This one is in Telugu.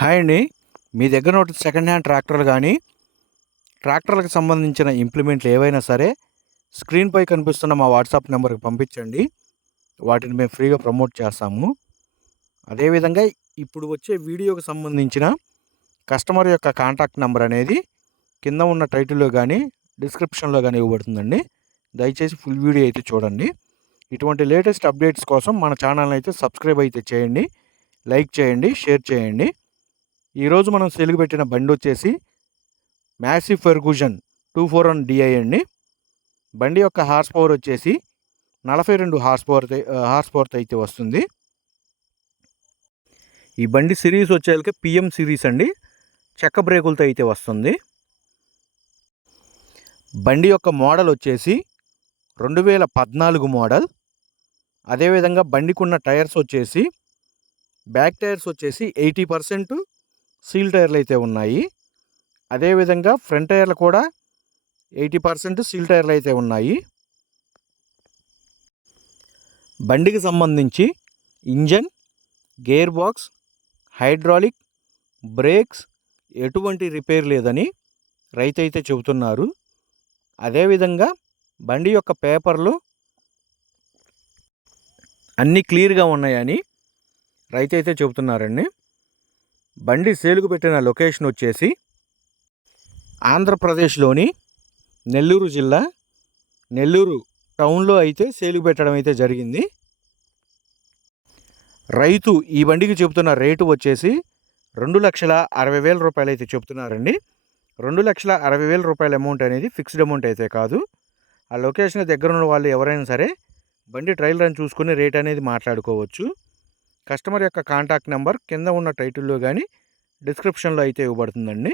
హాయ్ అండి. మీ దగ్గర ఉన్న సెకండ్ హ్యాండ్ ట్రాక్టర్లు కానీ, ట్రాక్టర్లకు సంబంధించిన ఇంప్లిమెంట్లు ఏవైనా సరే, స్క్రీన్‌పై కనిపిస్తున్న మా వాట్సాప్ నెంబర్‌కి పంపించండి. వాటిని మేము ఫ్రీగా ప్రమోట్ చేస్తాము. అదేవిధంగా ఇప్పుడు వచ్చే వీడియోకి సంబంధించిన కస్టమర్ యొక్క కాంటాక్ట్ నెంబర్ అనేది కింద ఉన్న టైటిల్‌లో గానీ, డిస్క్రిప్షన్‌లో గానీ ఇవ్వబడుతుందండి. దయచేసి ఫుల్ వీడియో అయితే చూడండి. ఇటువంటి లేటెస్ట్ అప్డేట్స్ కోసం మన ఛానల్‌ని అయితే సబ్స్క్రైబ్ అయితే చేయండి. లైక్ చేయండి, షేర్ చేయండి. ఈరోజు మనం సేల్‌కి పెట్టిన బండి వచ్చేసి మ్యాసీ ఫెర్గూషన్ 241 DI అండి. బండి యొక్క హార్స్ పవర్ వచ్చేసి 42 హార్స్ పవర్‌తో అయితే వస్తుంది. ఈ బండి సిరీస్ వచ్చేసరికి PM సిరీస్ అండి. చెక్క బ్రేకులతో అయితే వస్తుంది. బండి యొక్క మోడల్ వచ్చేసి 2014 మోడల్. అదేవిధంగా బండికున్న టైర్స్ వచ్చేసి బ్యాక్ టైర్స్ వచ్చేసి 80% సీల్ టైర్లు అయితే ఉన్నాయి. అదేవిధంగా ఫ్రంట్ టైర్లు కూడా 80% సీల్ టైర్లు అయితే ఉన్నాయి. బండికి సంబంధించి engine, gear box, hydraulic, brakes ఎటువంటి రిపేర్ లేదని రైతు అయితే చెబుతున్నారు. అదేవిధంగా బండి యొక్క పేపర్లు అన్నీ క్లియర్గా ఉన్నాయని రైతు అయితే చెబుతున్నారండి. బండి సేలుకు పెట్టిన లొకేషన్ వచ్చేసి ఆంధ్రప్రదేశ్లోని నెల్లూరు జిల్లా, నెల్లూరు టౌన్లో అయితే సేలుకు పెట్టడం అయితే జరిగింది. రైతు ఈ బండికి చెబుతున్న రేటు వచ్చేసి 2,60,000 రూపాయలు అయితే చెప్తున్నారండి. 2,60,000 రూపాయల అమౌంట్ అనేది ఫిక్స్డ్ అమౌంట్ అయితే కాదు. ఆ లొకేషన్ దగ్గర ఉన్న వాళ్ళు ఎవరైనా సరే బండి ట్రయల్ రన్ చూసుకుని రేట్ అనేది మాట్లాడుకోవచ్చు. కస్టమర్ యొక్క కాంటాక్ట్ నెంబర్ కింద ఉన్న టైటిల్లో కానీ, డిస్క్రిప్షన్లో అయితే ఇవ్వబడుతుందండి.